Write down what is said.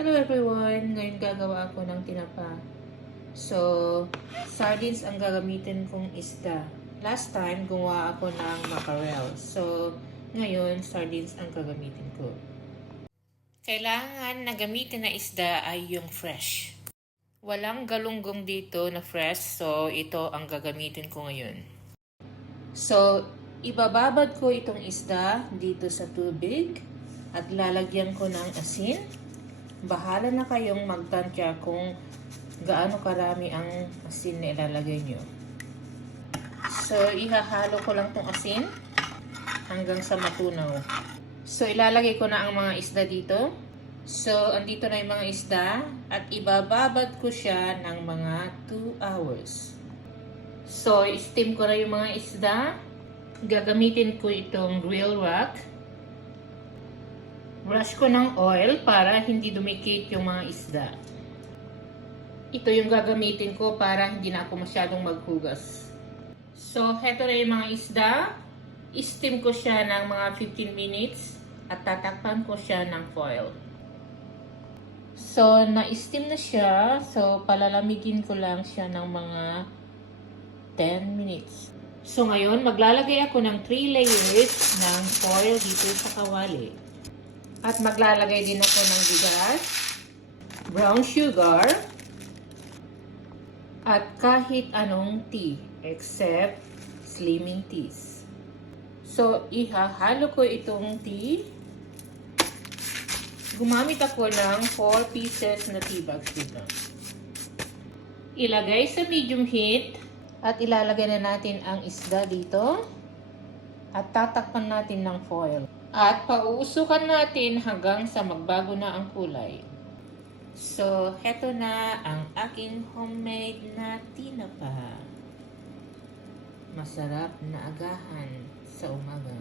Hello everyone! Ngayon gagawa ako ng tinapa. So, sardines ang gagamitin kong isda. Last time, gumawa ako ng mackerel. So, ngayon, sardines ang gagamitin ko. Kailangan na gamitin na isda ay yung fresh. Walang galunggong dito na fresh, so ito ang gagamitin ko ngayon. So, ibababad ko itong isda dito sa tubig at lalagyan ko ng asin. Bahala na kayong magtansya kung gaano karami ang asin na ilalagay nyo. So, ihahalo ko lang tong asin hanggang sa matunaw. So, ilalagay ko na ang mga isda dito. So, andito na yung mga isda at ibababad ko siya ng mga 2 hours. So, steam ko na yung mga isda. Gagamitin ko itong grill rack. Brush ko ng oil para hindi dumikit yung mga isda. Ito yung gagamitin ko para hindi na ako masyadong maghugas. So, heto na yung mga isda. I-steam ko siya ng mga 15 minutes at tatakpan ko siya ng foil. So, na-steam na siya. So, palalamigin ko lang siya ng mga 10 minutes. So, ngayon, maglalagay ako ng 3 layers ng foil dito sa kawali. At maglalagay din ako ng bigas, brown sugar, at kahit anong tea except slimming teas. So, ihahalo ko itong tea. Gumamit ako ng 4 pieces na tea bags dito. Ilagay sa medium heat at ilalagay na natin ang isda dito at tatakpan natin ng foil. At pauusukan natin hanggang sa magbago na ang kulay. So, heto na ang aking homemade na tinapa. Masarap na agahan sa umaga.